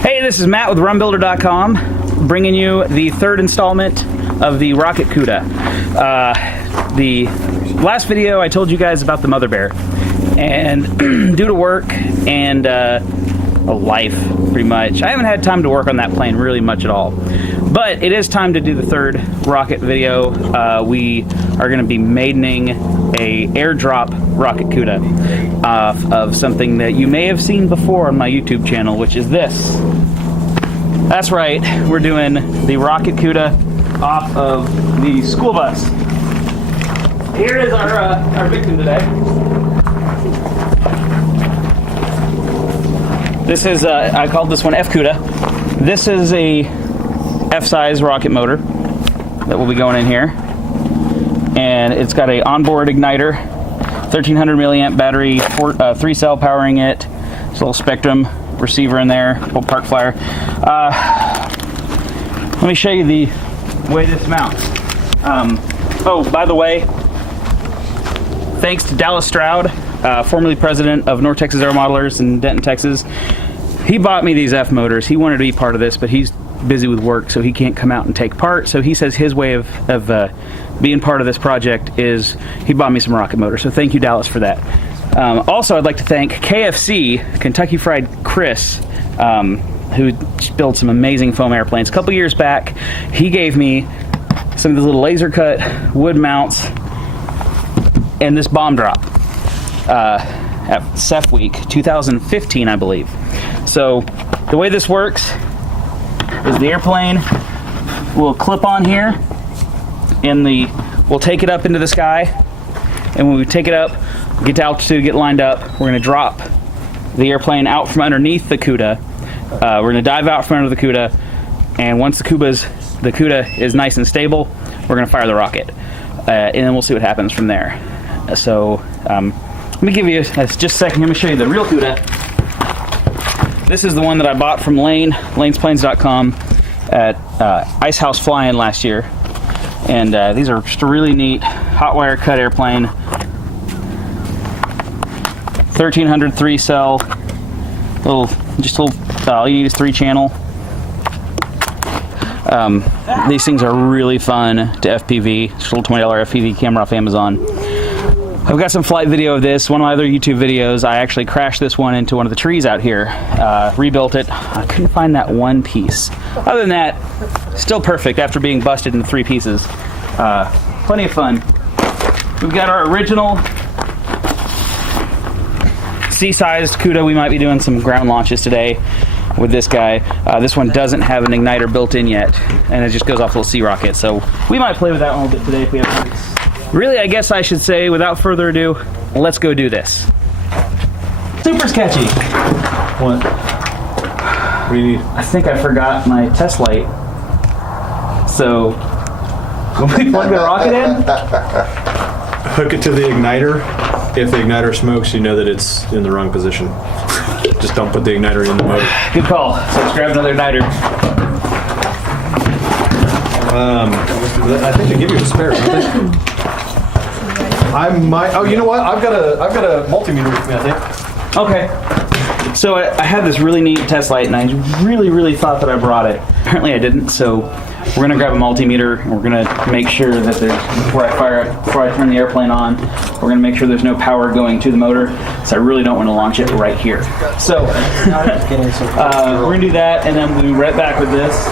Hey, this is Matt with Rumbuilder.com, bringing you the third installment of the Rocket Cuda. The last video I told you guys about the mother bear, and due to work and life, pretty much, I haven't had time to work on that plane really much at all. But it is time to do the third rocket video. We are going to be maidening a airdrop rocket Cuda of something that you may have seen before on my YouTube channel, which is this. That's right, we're doing the rocket Cuda off of the school bus. Here is our victim today. This is, I called this one F-Cuda. This is a F-size rocket motor that will be going in here. And it's got a onboard igniter, 1300 milliamp battery, 3-cell powering it. There's a little Spectrum receiver in there, little park flyer. Let me show you the way this mounts. Oh, by the way, thanks to Dallas Stroud, formerly president of North Texas Air Modelers in Denton, Texas. He bought me these F motors. He wanted to be part of this, but he's busy with work, so he can't come out and take part. So he says his way of being part of this project is he bought me some rocket motors. So thank you, Dallas, for that. Also, I'd like to thank KFC, Kentucky Fried Chris, who built some amazing foam airplanes. A couple years back, he gave me some of the little laser cut wood mounts and this bomb drop at CEF Week 2015, I believe. So the way this works is the airplane will clip on here, and we'll take it up into the sky, and when we take it up, get to altitude, get lined up, we're going to drop the airplane out from underneath the Cuda. We're going to dive out from under the Cuda, and once the Cuda is nice and stable, we're going to fire the rocket, and then we'll see what happens from there. So let me give you just a second. Let me show you the real Cuda. This is the one that I bought from Lane, lanesplanes.com at Ice House Fly-In last year. And these are just a really neat hot wire cut airplane. 1300 3-cell, all you need is 3-channel. These things are really fun to FPV. It's a little $20 FPV camera off Amazon. I've got some flight video of this. One of my other YouTube videos, I actually crashed this one into one of the trees out here. Rebuilt it. I couldn't find that one piece. Other than that, still perfect after being busted into 3 pieces. Plenty of fun. We've got our original C-sized Cuda. We might be doing some ground launches today with this guy. This one doesn't have an igniter built in yet, and it just goes off a little sea rocket. So we might play with that one a little bit today if we have time. Really, I guess I should say, without further ado, let's go do this. Super sketchy. What? What do you need? I think I forgot my test light. So, when we plug the rocket in, Hook it to the igniter. If the igniter smokes, you know that it's in the wrong position. Just don't put the igniter in the motor. good call. So let's grab another igniter. I think they give you a spare, don't they? I might. Oh, you know what? I've got a multimeter with me, I think. Okay. So I had this really neat test light, and I really thought that I brought it. Apparently I didn't. So we're gonna grab a multimeter, and we're gonna make sure that before I turn the airplane on, we're gonna make sure there's no power going to the motor. So I really don't want to launch it right here. So we're gonna do that, and then we'll be right back with this.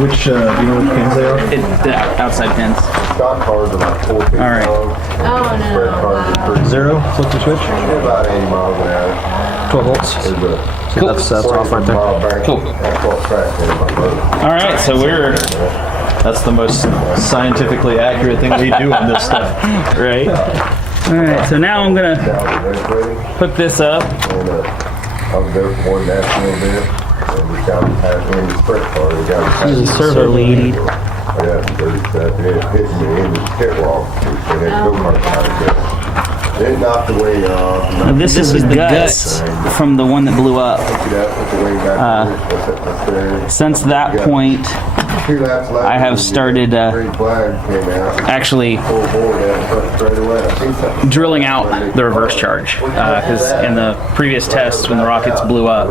Which, do you know which pins they are? It's outside pins. Stock cards are about 4 feet All right. long. Oh, no. Spread cards are 3. Zero, flip the switch. About 80 miles an hour. 12 volts. There's a Cool. That's off right there. mile bank. Cool. That's what track in my boat. All right, so we're That's the most scientifically accurate thing we do on this stuff. right. All right, so now I'm gonna hook this up. And I'll go for one national event. And we got to pass in the spread card. We got to This is a servo lead. Yeah, it hit me in the catwalk. And then go-kart out of it. It knocked the wing off. Now, this is the guts from the one that blew up. Put the wing back. Since that point, 2 laps left. I have started Green flag came out. actually Full bore down front straightaway. I seen something. drilling out the reverse charge, because in the previous tests when the rockets blew up,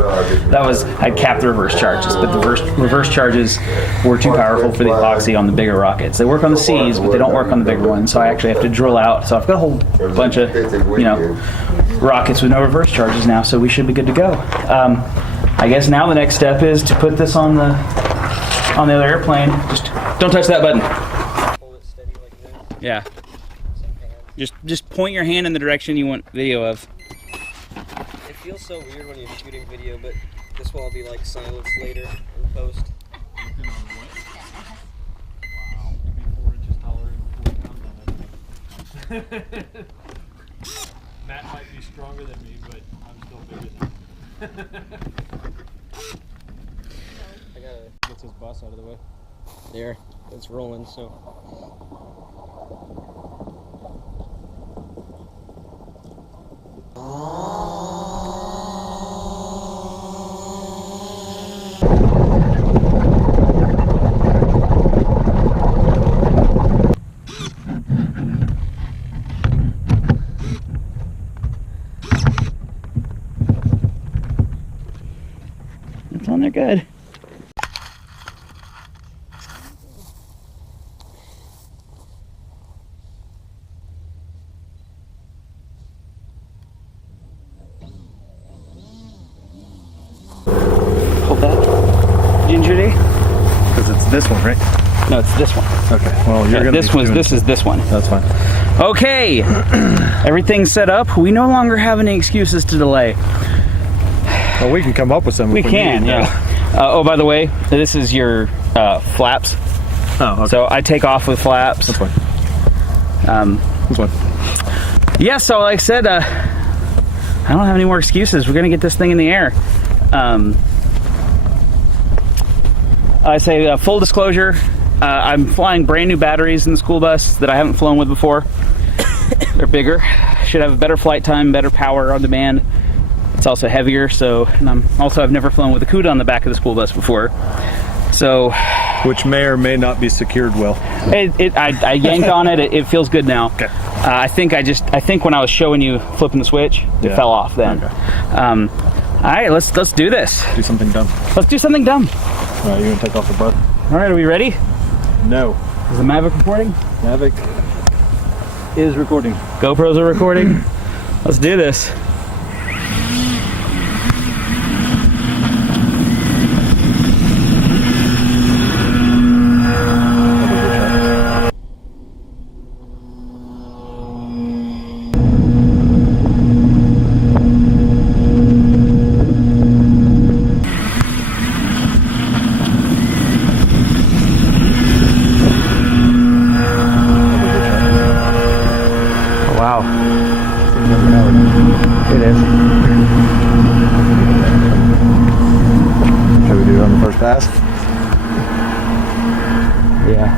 I'd capped the reverse charges, but the reverse charges were too powerful for the epoxy on the bigger rockets. They work on the C's, but they don't work on the bigger ones, so I actually have to drill out. So I've got a whole bunch of, rockets with no reverse charges now, so we should be good to go. I guess now the next step is to put this on the other airplane. Just don't touch that button. Hold it steady like this. Yeah. Just point your hand in the direction you want video of. It feels so weird when you're shooting video, but this will all be like silenced later in post. Wow, be 4 inches taller and 4 pounds on it. Matt might be stronger than me, but I'm still bigger than him. I gotta get this bus out of the way. There, it's rolling, so. It's on there good. Hold that. Ginger D? Because it's this one, right? No, it's this one. Okay. Well, you're gonna. This is this one. That's fine. Okay. Everything's set up. We no longer have any excuses to delay. Well, we can come up with some. We if can, need, yeah. Oh, by the way, this is your flaps. Oh, okay. So I take off with flaps. That's fine. That's fine. Yeah, so like I said, I don't have any more excuses. We're gonna get this thing in the air. I say full disclosure, I'm flying brand new batteries in the school bus that I haven't flown with before. They're bigger, should have a better flight time, better power on demand. It's also heavier, so, and I've never flown with a Cuda on the back of the school bus before. So, Which may or may not be secured well. I yanked on it. It feels good now. Okay. I think when I was showing you flipping the switch, it fell off then. Okay. All right, let's do this. Do something dumb. Let's do something dumb. All right, you gonna take off the breath? All right, are we ready? No. Is the Mavic recording? Mavic is recording. GoPros are recording. Let's do this. Wow. It is. How we do on the first pass? Yeah.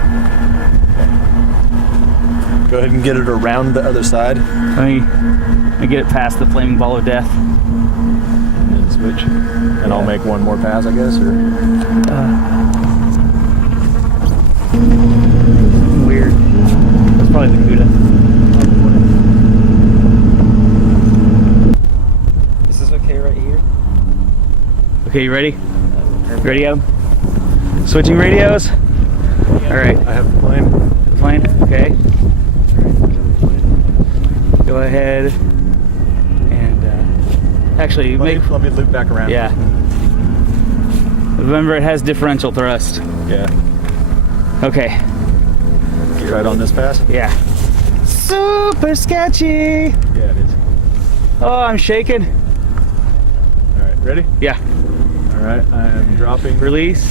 Go ahead and get it around the other side. Let me get it past the flaming ball of death. And then switch. And I'll make one more pass, I guess, or... Weird. That's probably the Cuda. Is this okay right here? Okay, you ready? You ready, Adam? Switching radios? All right. I have the plane. Plane? Okay. Go ahead and actually Let me loop back around. yeah. Remember, it has differential thrust. Yeah. Okay. Get right on this pass? Yeah. Super sketchy. Yeah, it is. Oh, I'm shaking. All right, ready? Yeah. All right, I am dropping. Release.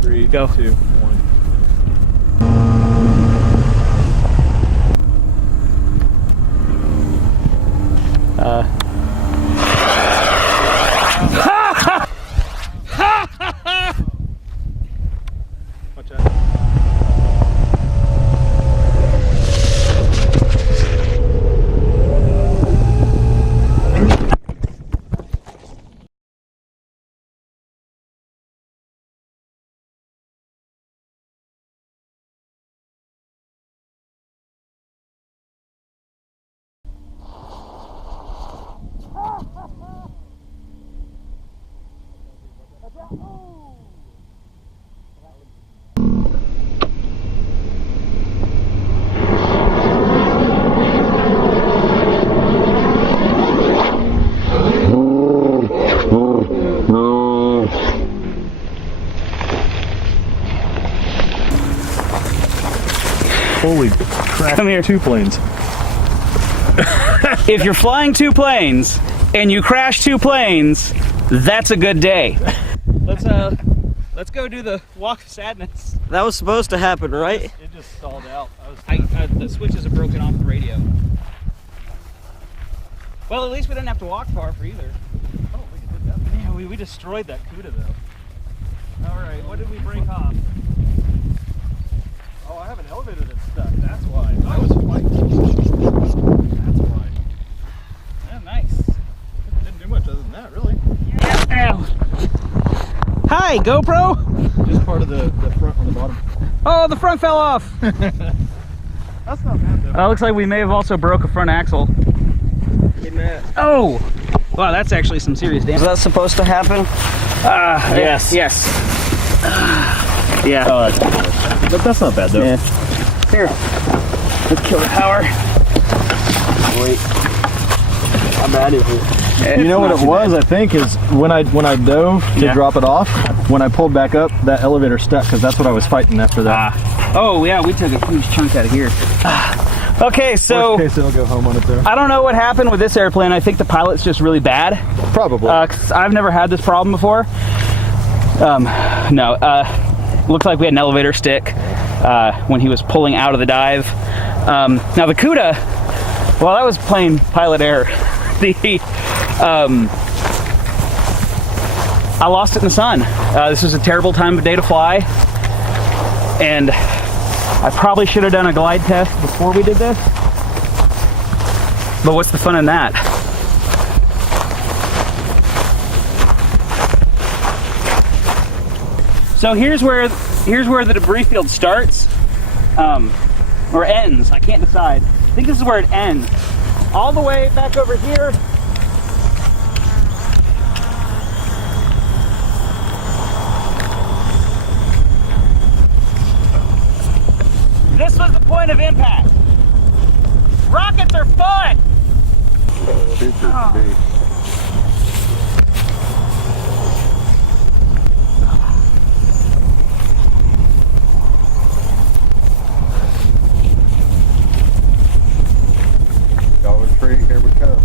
3, Go. 2, 1. Watch out. Holy crap. Come here. 2 planes. If you're flying 2 planes and you crash 2 planes, that's a good day. Let's go do the walk of sadness. That was supposed to happen, right? It just stalled out. The switches are broken off the radio. Well, at least we didn't have to walk far for either. Oh, we did that. Yeah, we destroyed that Cuda though. All right, what did we break off? Oh, I have an elevator that's stuck. That's why. I was fighting. That's why. Yeah, nice. Didn't do much other than that, really. Ow. Hi, GoPro. Just part of the front on the bottom. Oh, the front fell off. That's not bad though. Looks like we may have also broke a front axle. Hey, Matt. Oh, wow, that's actually some serious damage. Was that supposed to happen? Yes. Yes. Yeah. Oh, but that's not bad though. Yeah. Here. Let's kill the power. Wait. How bad is it? You know what it was, I think, is when I dove to drop it off, when I pulled back up, that elevator stuck because that's what I was fighting after that. Oh, yeah, we took a huge chunk out of here. Okay, so Worst case, it'll go home on its own. I don't know what happened with this airplane. I think the pilot's just really bad. Probably. 'Cause I've never had this problem before. No, looks like we had an elevator stick when he was pulling out of the dive. Now the Cuda, well, that was plain pilot error. I lost it in the sun. This was a terrible time of day to fly, and I probably should have done a glide test before we did this. But what's the fun in that? So here's where the debris field starts, or ends. I can't decide. I think this is where it ends. All the way back over here. This was the point of impact. Rockets are fun. Dollar Tree, here we come.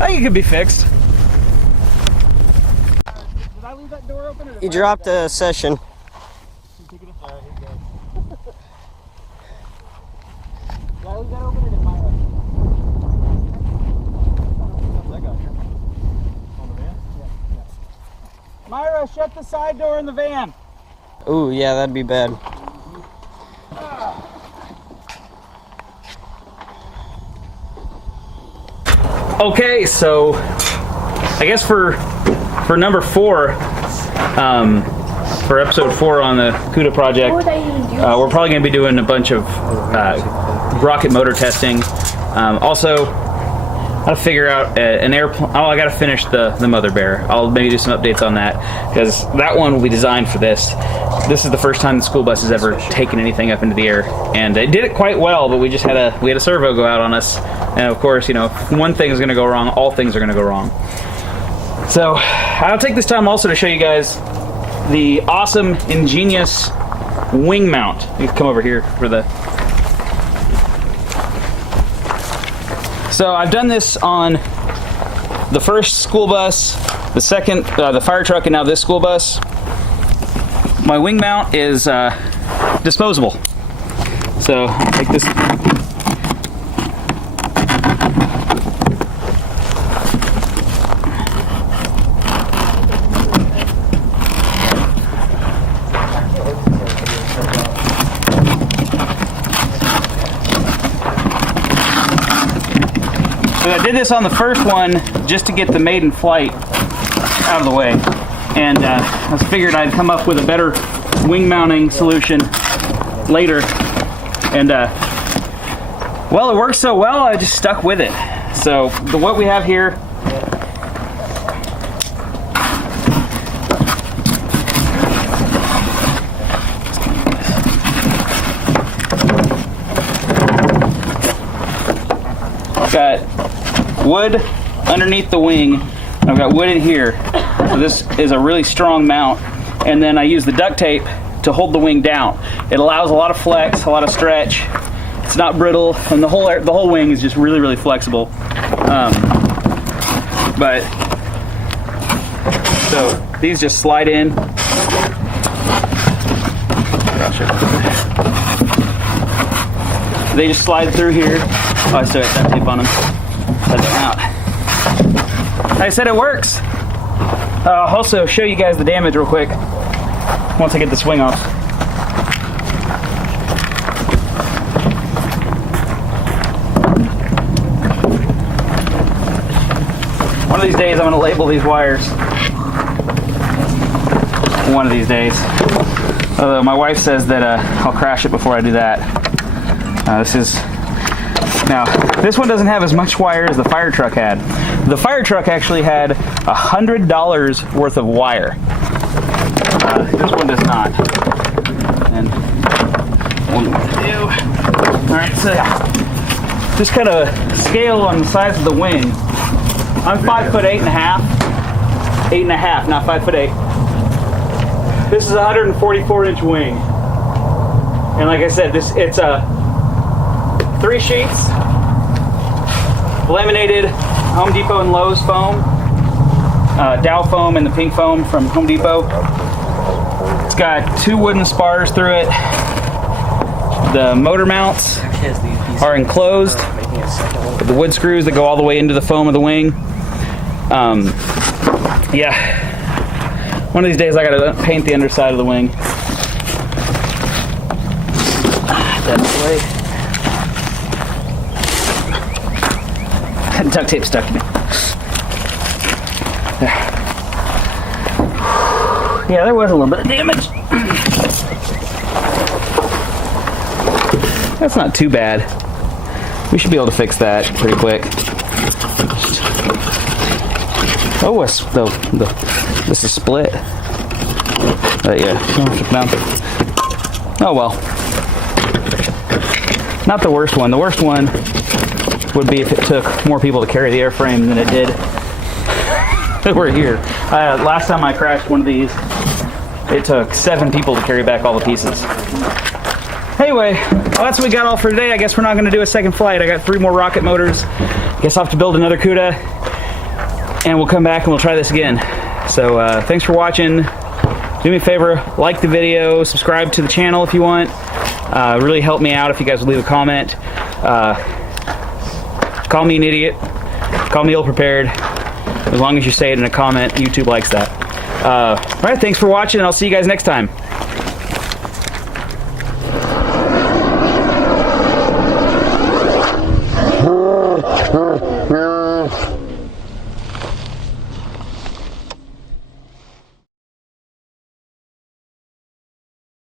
I think it could be fixed. Did I leave that door open? Or You dropped a session. Did I leave that open or did Myra? Myra, shut the side door in the van. Ooh, yeah, that'd be bad. Okay, so I guess for number 4, for episode 4 on the Cuda project, we're probably going to be doing a bunch of rocket motor testing. Also, I'll figure out an airplane. Oh, I got to finish the Mother Bear. I'll maybe do some updates on that because that one will be designed for this. This is the first time the school bus has ever taken anything up into the air, and it did it quite well. But we just had a servo go out on us, and of course, you know, if one thing is going to go wrong, all things are going to go wrong. So I'll take this time also to show you guys the awesome, ingenious wing mount. You can come over here for the. So I've done this on the first school bus, the second, the fire truck, and now this school bus. My wing mount is disposable. So like this. So I did this on the first one just to get the maiden flight out of the way, and I figured I'd come up with a better wing mounting solution later, and well, it worked so well I just stuck with it. So what we have here got wood underneath the wing. I've got wood in here. So this is a really strong mount. And then I use the duct tape to hold the wing down. It allows a lot of flex, a lot of stretch. It's not brittle, and the whole wing is just really, really flexible. But so these just slide in. They just slide through here. Oh, I still got duct tape on them. Let them out. Like I said, it works. I'll also show you guys the damage real quick once I get the swing off. One of these days I'm going to label these wires. One of these days. Although my wife says that I'll crash it before I do that. Now, this one doesn't have as much wire as the fire truck had. The fire truck actually had $100 worth of wire. This one does not. And what I'm going to do. Alright, so just kind of scale on the size of the wing. I'm 5'8" and a half. 8.5, not 5'8". This is a 144-inch wing. And like I said, it's a 3 sheets, laminated Home Depot and Lowe's foam, Dow foam and the pink foam from Home Depot. It's got 2 wooden spars through it. The motor mounts are enclosed with the wood screws that go all the way into the foam of the wing. Yeah, one of these days I gotta paint the underside of the wing. That's the way. Duct tape stuck to me. There. Yeah, there was a little bit of damage. That's not too bad. We should be able to fix that pretty quick. Oh, this is split. Yeah. Oh well. Not the worst one. The worst one would be if it took more people to carry the airframe than it did. We're here. Last time I crashed one of these, it took 7 people to carry back all the pieces. Anyway, well, that's what we got all for today. I guess we're not going to do a second flight. I got 3 more rocket motors. I guess I'll have to build another Cuda, and we'll come back and we'll try this again. So thanks for watching. Do me a favor, like the video, subscribe to the channel if you want. Really help me out if you guys would leave a comment. Call me an idiot. Call me ill-prepared. As long as you say it in a comment, YouTube likes that. Alright, thanks for watching, and I'll see you guys next time.